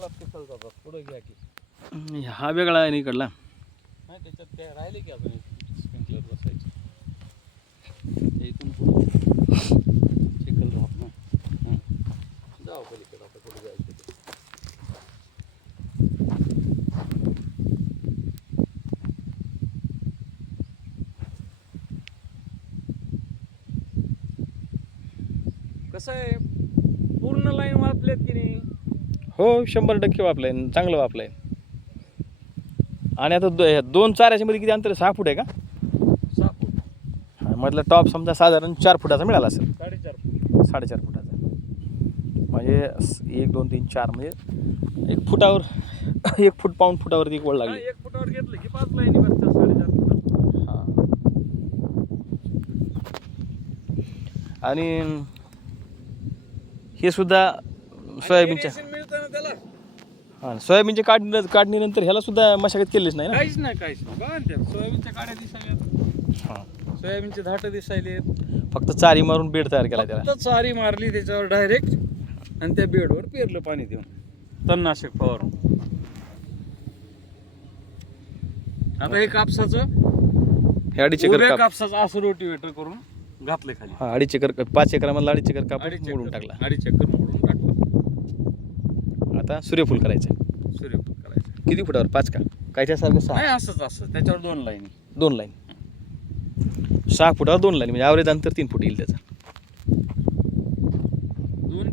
चिखलात चिखल जातात पुढे घ्या की. हा वेगळा आहे इकडला. नाही त्याच्यात राहिले की अजून स्प्रिंकलर बसायचे. ते इथून पुढं. चिखल राहत हं. जाऊ पलीकडे आता कुठे जायचं ते. कसं आहे? पूर्ण लाईन वापल्यात की नाही? हो शंभर टक्के वापलाय चांगलं वापलाय आणि आता दो- दोन चाऱ्याच्या मध्ये किती अंतर आहे? सहा फूट आहे का? सहा फूट. हा, मधला टॉप समजा साधारण चार फुटाचा मिळाला असेल. साडेचार फूट. साडेचार फुटाचा. म्हणजे एक दोन तीन चार म्हणजे एक फुटावर एक फूट पाऊन फुटावरती एक वळ लागली. एक फुटावर घेतलं की पाच लाईनी बसतात साडेचार फुटात हा. आणि हे सुद्धा सोयाबीनच्या आणि मिळतं ना त्याला हा सोयाबीनच्या काढणी काढणीनंतर ह्याला सुद्धा मशागत केलीच नाही ना? काहीच नाही काहीच नाही. बघा ना त्या सोयाबीनच्या काड्या दिसायला हा. सोयाबीनचे धाट दिसायले फक्त चारी मारून बेड तयार केला त्याला. फक्त चारी मारली त्याच्यावर डायरेक्ट आणि त्या बेडवर पेरलं पाणी देऊन. तणनाशक फवारून. आता हे कापसाचं हे अडीच एकर उभ्या काप कापसाचं असं रोटिवेटर करून घातले खाली. हा अडीच एकर पाच अडीच एकर कापूस अडीच मोडून एकर- टाकला. अडीच एकर मोडून टाकला. आता सूर्यफूल करायचं. सूर्यफूल करायचं. किती फुटावर? पाच का? कायच्या सारखं सहा असंच असं त्याच्यावर दोन लाईन. दोन लाईन. सहा फुटावर दोन लाईन. म्हणजे आवरेज अंतर तीन फूट येईल त्याचा. दोन